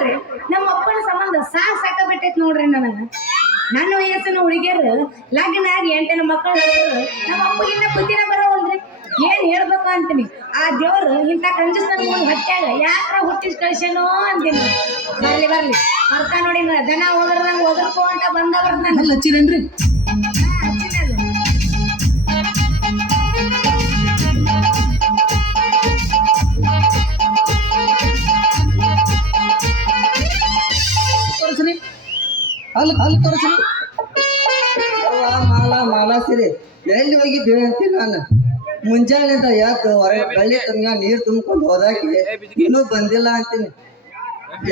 ಅಲ್ರಿ ನಮ್ಮ ಅಪ್ಪನ ಸಂಬಂಧ ಸಾಕ ಬಿಟ್ಟೈತಿ ನೋಡ್ರಿ ನನಗೆ. ನನ್ನ ವಯಸ್ಸಿನ ಹುಡುಗಿಯರು ಲಗ್ನ ಆಗಿ 8 ಮಕ್ಕಳು ನಮ್ಮ ಅಪ್ಪಗಿನ್ನ ಬುದ್ಧಿನ ಬರೋವಲ್ರಿ. ಏನ್ ಹೇಳ್ಬೇಕು ಅಂತೀನಿ, ಆ ದೇವ್ರು ಇಂಥ ಕಂಜೂಸ್ ನನ್ನ ಹತ್ಯಾಗ ಯಾಕ್ರ ಹುಟ್ಟಿಸ್ ಕಳ್ಸೇನೋ ಅಂತೀನಿ. ಬರ್ಲಿ ಬರ್ತಾ ನೋಡಿ ದನ ಹೋದ್ರದಂಗ ಒದರ್ಕೋ ಅಂತ ಬಂದ ಬರ್ತಾನೆ. ಹಚ್ಚಿರೇನ್ರಿ? ಅಲ್ಲಿ ತೋರಿಸ್ರಿ. ಮಾಲಾ ಸಿರಿ ಎಲ್ಲಿ ಹೋಗಿದ್ವಿ ಅಂತೀನಿ ನಾನು. ಮುಂಜಾನೆಯಿಂದ ಯಾಕೆ ಹೊರಗೆ ಬಳ್ಳಿ ತುಂಬ ನೀರು ತುಂಬ್ಕೊಂಡು ಹೋದಾಕಿ ಇನ್ನೂ ಬಂದಿಲ್ಲ ಅಂತೀನಿ.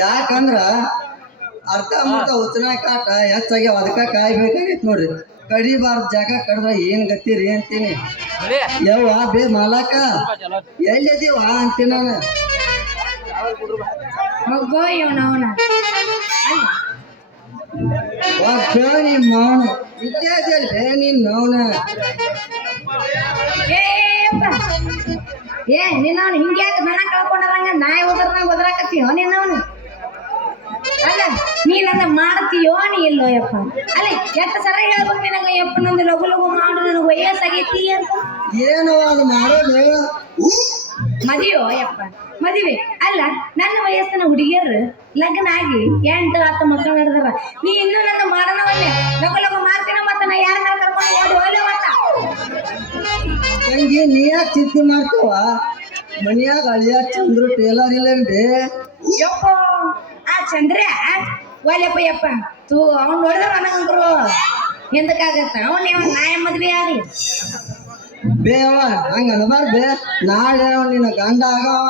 ಯಾಕಂದ್ರ ಅರ್ಧ ಮುರ್ಧ ಉಚ್ಚನ ಕಾಟ ಹೆಚ್ಚಾಗಿ ಅದಕ್ಕೆ ಕಾಯ್ಬೇಕಾಗೈತಿ ನೋಡ್ರಿ. ಕಡಿಬಾರ್ದು ಜಾಗ ಕಡ್ದ್ರ ಏನ್ ಗತಿರಿ ಅಂತೀನಿ. ಯವ್ವ ಬೇ ಮಾಲಕ ಎಲ್ಲಿದೀವ ಅಂತೀನಿ ನಾನು. ಮೌನ ಇತ್ಯಾದಿ ನೀನ್ ಮೌನ ಏ ನಿನ್ನವನು ಹಿಂಗ್ಯಾಕೆ ದನ ಕಳ್ಕೊಂಡಂಗ ನಾಯಿ ಹೋದ್ರಂಗ ಒದರಾಕತ್ತೀಯೋ ನಿನ್ನವನು? ಅಲ್ಲ ನೀ ನನ್ನ ಮಾಡ್ತೀಯೋ ನೀ ಇಲ್ಲೋ ಯಪ್ಪ? ಅಲ್ಲ ಎಷ್ಟು ಸರ ಹೇಳ್ಬೇಕು ನಿನಗ ಯಪ್ಪ ನಂದು ಲಘು ಲಘು ಮಾಡು ನನಗೆ ವಯಸ್ಸಾಗೈತಿ ಅಂತ. ಏನು ಅದು ಮಾಡೋದು ಮದುವೆ ಯಪ್ಪ ಮದುವೆ ಅಲ್ಲ. ನನ್ನ ವಯಸ್ಸಿನ ಹುಡುಗಿಯರು ಲಗ್ನ ಆಗಿ 8-10 ಮಕ್ಕಳು ನಡೆದಾರ. ನೀ ಇನ್ನೂ ನನ್ನ ಮಾಡೋಣವನ್ನೇ ಲಘು ಲಘು ಮಾಡ್ತೀನ. ಮತ್ತ ನಾ ಯಾರ ಕರ್ಕೊಂಡು ಓಡಿ ಹೋಗ್ಲೇ ಮತ್ತ ತಂಗಿ ನೀ ಯಾಕೆ ಚಿಂತೆ ಮಾಡ್ತೀವ? ಮನ್ಯಾಗ ಅಳಿಯ ಚಂದ್ರು ಟೇಲರ್ ಇಲ್ಲನ್ರಿ? ಯಪ್ಪ ಆ ಚಂದ್ರ ಒಲೆಪ್ಪ ಯಪ್ಪ ತೂ ಅವ್ನು ನೋಡಿದ್ರ ನನಗಂಕರು ಎಂದಕ್ಕಾಗತ್ತ. ಅವನು ನಾಯ ಮದ್ವೆ ಆಗ್ಲಿ ಬೇವ ಹಂಗ ಅನ್ಬಾರ್ದೆ. ನಾಳೆ ನಿನ್ನ ಗಂಡ ಆಗವ.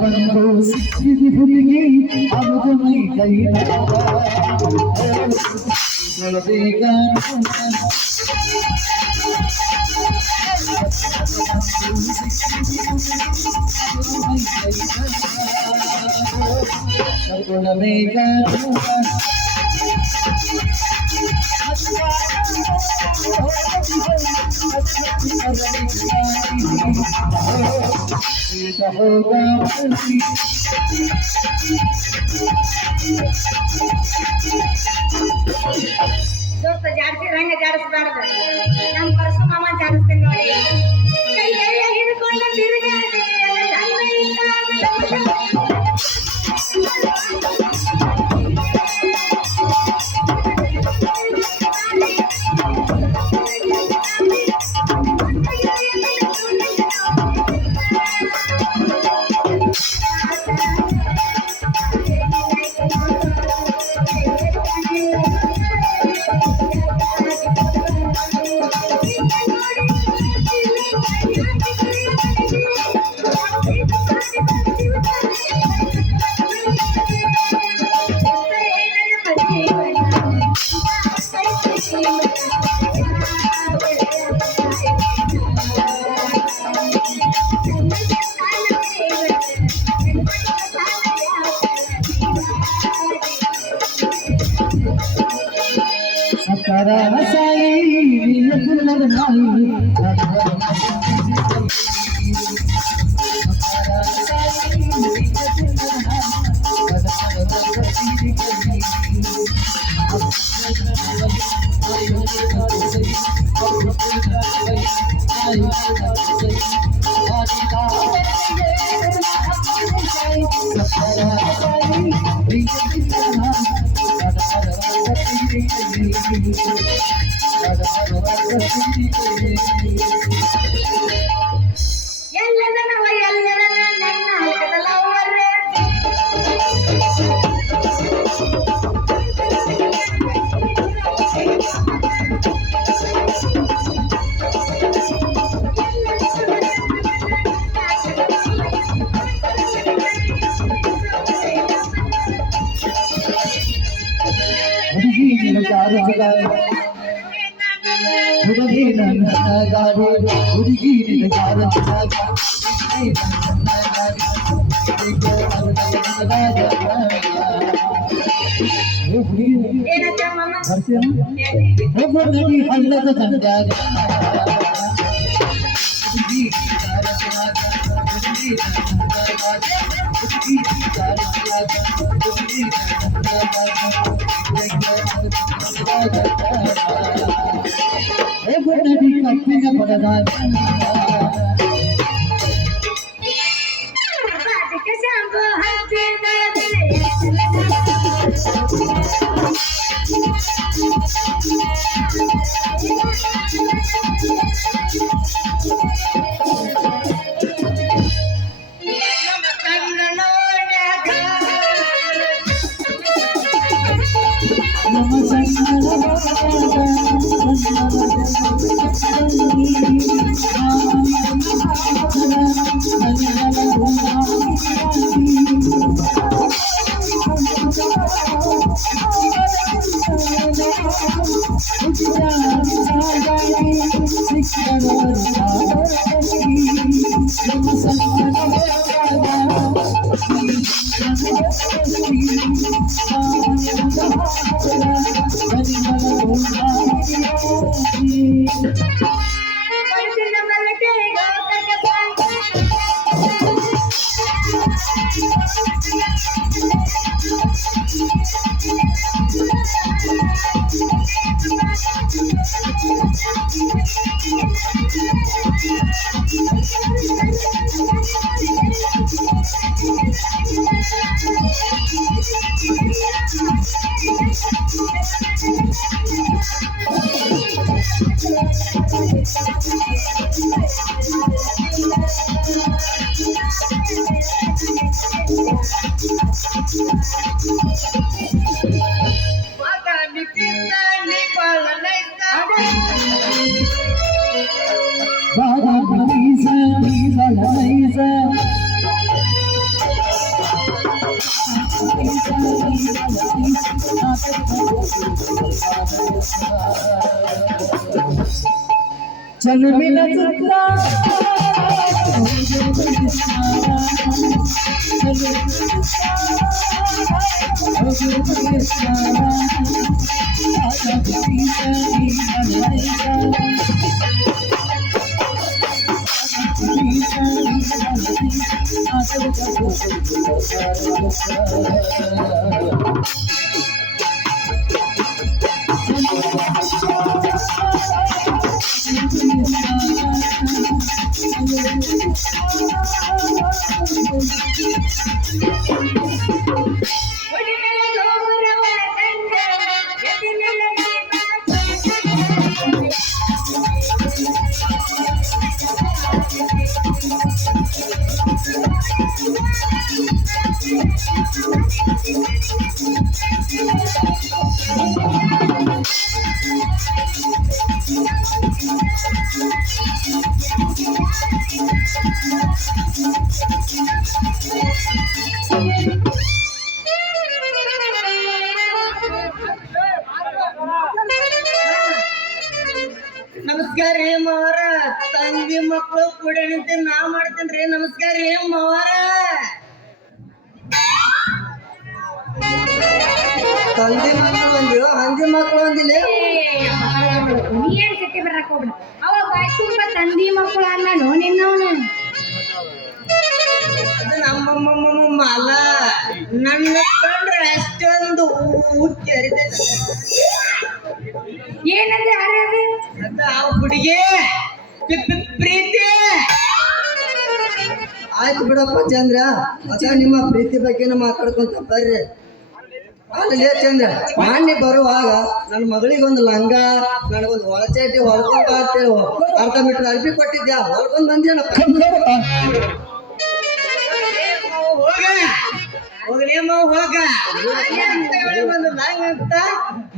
ಬಂದು ಸಿಕ್ಕಿದಿ ಹುಡುಗಿ ಅದು ಮೈ ಕೈ ದೋಸ್ತ ಜಾಡ್ಸಿರ ಹಂಗ ಜಾಡಿಸ್ಬಾರ್ದು. ನಮ್ಮ ಪರಸು ಮಾಮ ಜಾಡಿಸ್ತೀನಿ ನೋಡಿ. ಕೈ ಹಿಡ್ಕೊಂಡು ತಿರುಗಾಡಿ ಸಕರ ಸಾಯಿ ನಿಲ್ಲದ ನಾಯಿ ಎಲ್ಲದನವ ಎಲ್ಲದನ ನನ್ನ ಹಲಕದಲ್ಲ ಅವ್ವರ್ರೆ. ಹುಡುಗಿ ನಿನಗಾರ ಹುಡುಗಿ ನನ್ನ ಗಾಡಿ ಹುಡುಗಿ ನಿನಗಾರ ಏನಂತ ಮಾಮ? ನದಿ ಹಳ್ಳದ ದಂಡ್ಯಾಗ ನದಿ ಕಪ್ಪಿನ ಪಡದಾಗ ಅದಕ್ಕೆ ಶಾಂಪು ಹಚ್ಚಿದ ನಮ್ಮ ಮನಸ್ಸಿನ ಮಲ್ಲಕ್ಕೆ ಗೋಕರ್ಣ ಚಲುವಿನ ಚಿತ್ರ ನಮಸ್ಕಾರ ರೀ ಮಾವರ ತಂದಿ ಮಕ್ಕಳು ಕೂಡ ನಿಂತ ನಾ ಮಾಡ್ತೇನ್ರಿ ನಮಸ್ಕಾರ ರೀ ಮಾವರ ತಂದೆ ಮಕ್ಕಳು ಒಂದಿವ ಹಂದಿ ಮಕ್ಕಳು ಒಂದಿಲ್ಲ ನೀ ಏನ್ ಸಿಟ್ಟಿ ಬರಕ್ ಹೋಗ್ಬಿಡ ಅವ ಬಾಯ್ಸುಂಬ ತಂದಿ ಮಕ್ಕಳು ಅನ್ನನು ನಿನ್ನವನ ಅದು ನಮ್ಮಮ್ಮ ಅಲ್ಲ ನನ್ನ ಕಂಡ್ರೆ ಅಷ್ಟೊಂದು ಉಕ್ಕಿ ಹರಿತೈತೆ ಏನಂದ್ರೆ ಯಾರ್ಯಾರು ಅದ ಆ ಹುಡುಗಿ ಪ್ರೀತಿ ಆಯ್ತು ಬಿಡಪ್ಪ ಚಂದ್ರ ಅದ ನಿಮ್ಮ ಪ್ರೀತಿ ಬಗ್ಗೆನ ಮಾತಾಡ್ಕೊಂತ ಬರ್ರಿ ಅಲ್ಲಿ ಚಂದ್ರ ಮಾನ್ಯ ಬರುವಾಗ ನನ್ನ ಮಗಳಿಗೆ ಒಂದು ಲಂಗ ನನಗೊಂದು ಒಳಚೇಟಿ ಹೊಳ್ಕೊಂಡ್ ಅಂತೇಳಿ ಅರ್ಧ ಮೀಟರ್ ಅರ್ಬಿ ಕೊಟ್ಟಿದ್ಯಾ ಹೊಳ್ಕೊಂಡ್ ಬಂದೇನಪ್ಪ ಹೋಗ್ಲಿ ಹೋಗ ಒಂದು ಲಂಗ ಅಂತ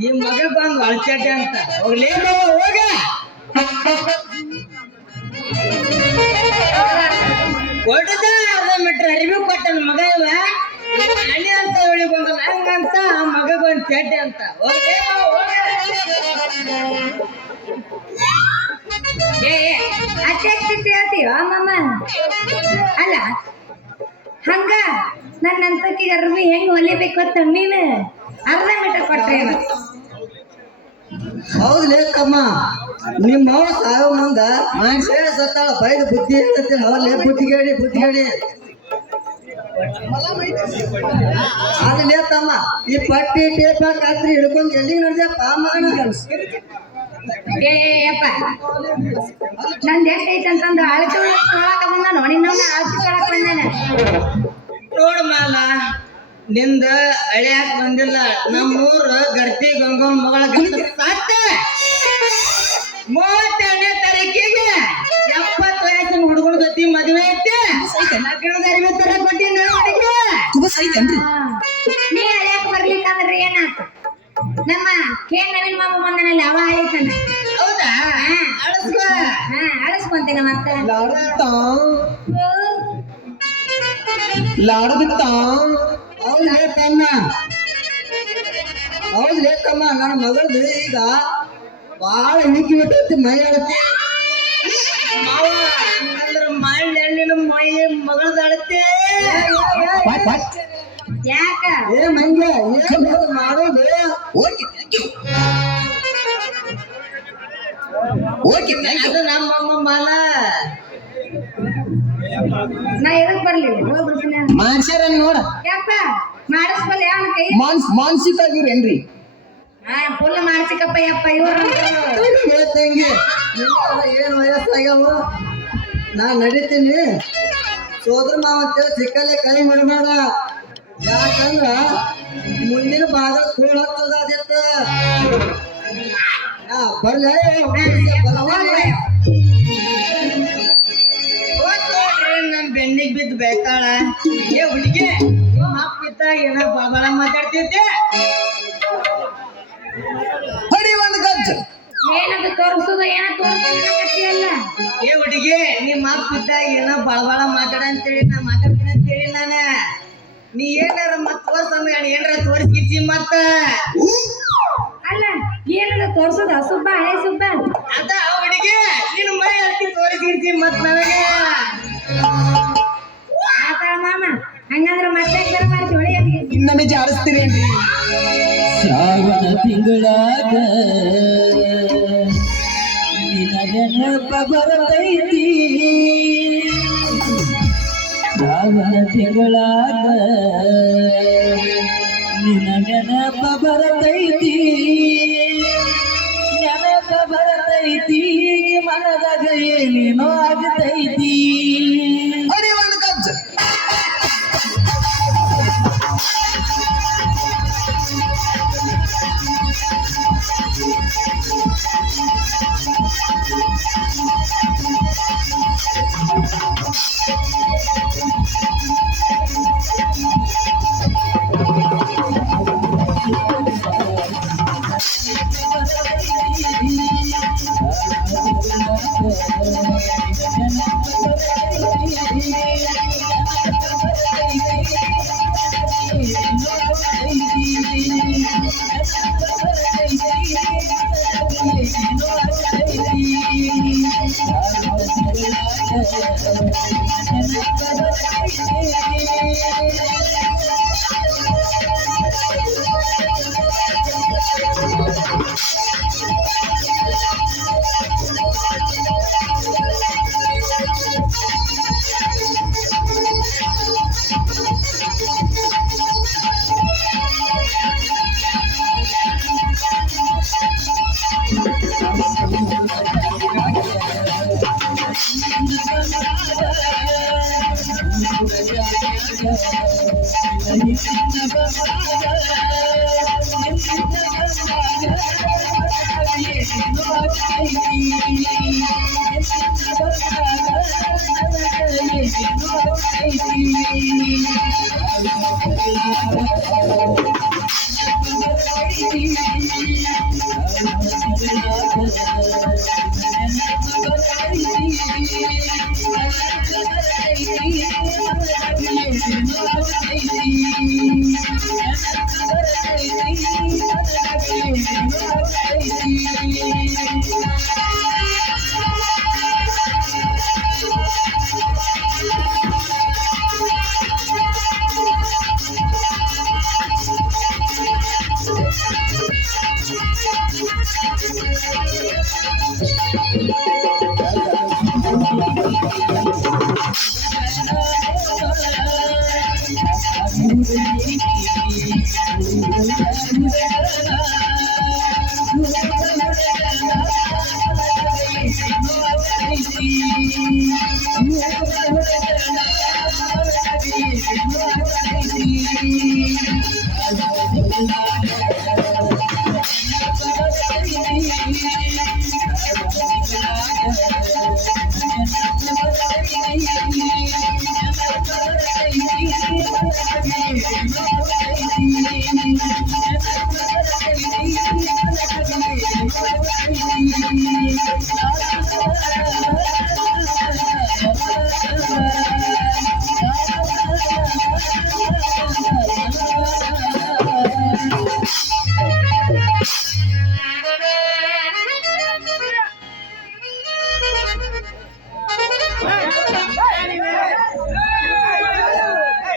ಈ ಮಗಗ್ ಒಂದು ಒಳಚೇಟಿ ಅಂತ ಹೋಗ್ಲಿ ಹೋಗ ಕೊಟ್ಟದ ಅರ್ಧ ಮೀಟರ್ ಅರಿವಿ ಕೊಟ್ಟ ನನ್ನ ಮಗ ಇವ ಅಣ್ಣಿ ಅಂತ ಹೇಳಿ ಬಂದಲ್ಲ ಹಂಗಂತ ಆ ಮಗಗ್ ಒಂದು ಚಡ್ಡಿ ಅಂತ ಅಷ್ಟೇ ಹೇಳ್ತೀವ ಮಮ್ಮ ಅಲ್ಲ ಹಂಗ ನನ್ನಂತಕ್ಕೆ ಅರ್ಬಿ ಹೆಂಗ್ ಹೊಲಿಬೇಕು ಅಂತ ನೀನು ಅರ್ಧ ಮೀಟರ್ ಕೊಟ್ರೆ ಹೌದ್ಲೇ ತಮ್ಮ ನಿಮ್ಮ ಮಾವ ಸಾಯೋ ಮುಂದ ಮನುಷ್ಯ ಸತ್ತಾಳ ಬೈದು ಬುದ್ಧಿ ಹೇಳ್ತಿ ಅವಲ್ಲೇ ಬುದ್ಧಿಗೇಡಿ ಅದ್ಲೇ ತಮ್ಮ ಈ ಪಟ್ಟಿ ಟೇಪ ಕಾತ್ರಿ ಹಿಡ್ಕೊಂಡು ಎಲ್ಲಿಗೆ ನಡೆದಪ್ಪ ಮಗನ ಏಪ್ಪ ನಂದು ಎಷ್ಟೈತೆ ಅಂತಂದು ಅಳತೆ ತೊಳಕ ಬಂದ ನೋಡಿ ನಮ್ಮ ಅಳತೆ ತೊಳಕ ಬಂದಾನ ನೋಡ ಮಾಲ ನಿಂದ ಅಳಿಯಾಕ ಬಂದಿಲ್ಲ ನಮ್ಮೂರ ಗರ್ತಿ ಗಂಗಮ್ಮ ಮಗಳ ಗಂಡ ಸಾತ್ತ 32ನೇ ತಾರೀಕಿಗೆ 70 ವಯಸ್ಸಿನ ಹುಡುಗನ ಜೊತೆ ಮದುವೆ ಐತೆ ಲಗ್ನದ ಅರಿವೆ ತರ ಕೊಟ್ಟಿನ ನೀ ಅಳ್ಯಾಕ ಬರ್ಲಿಕ್ಕಂದ್ರೆ ಏನಾಯ್ತು ನಮ್ಮ ನವೀನ್ ಮಾಮ ಬಂದನಲ್ಲಿ ಅವ ಆಯ್ತಾನ ಹೌದಾ ಅಳಸ್ಕೊ ಅಳಸ್ಕೊಂತೇನೆ ಮತ್ತೆ ಲಾಡದಿತ್ತ ಹೌದ್ಲೇ ತಮ್ಮ ಹೌದ್ಲೇ ತಮ್ಮ ನನ್ನ ಮಗಳದು ಈಗ ಬಾಳ ಹಿಕ್ಕಿ ಬಿಟ್ಟೈತಿ ಮೈ ಅಳತಿ ಮಾವ ಹಂಗಂದ್ರ ಮಾಡಿ ಹಣ್ಣಿನ ಮೈ ಮಗಳದ ಅಳತಿ ಯಾಕ ಏ ಮಂಗ್ಯ ಏನ್ ಮಾಡೋದು ಅದು ನಮ್ಮಮ್ಮ ಮಾಲ ನಾ ಎದಕ್ ಬರ್ಲಿಲ್ಲ ಹೋಗ್ಬಿಡ್ತೀನಿ ಮನುಷ್ಯರ ನೋಡ ಯಾಕ ಮಾಡಿಸ್ಕೊಲ್ಲ ಅವನ ಕೈ ಮಾನಸಿಕ ಆಗಿರೇನ್ರಿ ಫುಲ್ ಮಾಡ್ಸಿಕಪ್ಪ ಯಪ್ಪ ಇವ್ರು ತಂಗಿ ಏನ್ ವಯಸ್ಸಾಗ್ಯಾವ ನಾ ನಡೀತೀನಿ ಸೋದರ ಮಾವ ಅಂತೇಳಿ ಸಿಕ್ಕಲ್ಲೇ ಕೈ ಮಾಡಬೇಡ ಯಾಕಂದ್ರ ಮುಂದಿನ ಭಾಗ ಕೂಳ್ ಹಚ್ಚೋದಾದಿತ್ತ ಬರ್ಲೇ ನಮ್ ಬೆನ್ನಿಗೆ ಬಿದ್ದು ಬೇತಾಳ ಏ ಹುಡುಗಿ ಅಪ್ಪ ಇದ್ದಾಗ ಏನ ಬಾಬಾಳ ಮಾತಾಡ್ತಿದ್ದೆ ಹೊಡಿ ಒಂದು ಗಜ್ಜ ಏನದು ತೋರಿಸುದು ಏನ ತೋರಿಸಲ್ಲ ಏ ಹುಡುಗಿ ನಿಮ್ಮ ಅಪ್ಪ ಇದ್ದಾಗ ಏನೋ ಬಾಳ ಮಾತಾಡ ಅಂತೇಳಿ ನಾ ಮಾತಾಡ್ತೀನಿ ಅಂತೇಳಿ ನಾನ ನೀ ಏನಾರ ಮತ್ ತೋರ್ಸಂದ ಏನಾರ ತೋರಿಸ್ಕಿರ್ಸಿ ಮತ್ತ ಅಲ್ಲ ಏನದು ತೋರ್ಸುದ ಸುಬ್ಬ ಹಳೆ ಸುಬ್ಬ ಅದ ಹುಡುಗಿ ನಿನ್ನ ಮೈ ಅಲ್ತಿ ತೋರಿಸ್ಕಿರ್ಸಿ ಮತ್ ನನಗೆ ಆತಾಳ ಮಾಮ ಹಂಗಂದ್ರ ಮತ್ತೆ ಬರ ಮಾಡ್ತಿ ಹೊಳಿ ಅದಿಗೆ ಇನ್ನೊಮ್ಮೆ ಜಾಡಿಸ್ತೀರೇನ್ರಿ ಶ್ರಾವಣ ತಿಂಗಳಾಗ ನಿನ್ನ ನೆನಪ ಬರತೈತಿ ಶ್ರಾವಣ ತಿಂಗಳಾಗ ನಿನ್ನ ನೆನಪ ಬರತೈತಿ ಮನದಾಗ ಏನೇನೋ ಆಗತೈತಿ ಒಂದು ಕಜ್ಜ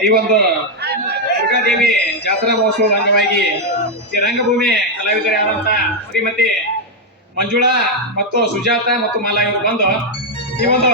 ಈ ಒಂದು ದುರ್ಗಾದೇವಿ ಜಾತ್ರಾ ಮಹೋತ್ಸವದ ಅಂಗವಾಗಿ ಈ ರಂಗಭೂಮಿ ಕಲಾವಿದರಾದಂತ ಶ್ರೀಮತಿ ಮಂಜುಳಾ ಮತ್ತು ಸುಜಾತ ಮತ್ತು ಮಾಲಾ ಇವರು ಬಂದು ಈ ಒಂದು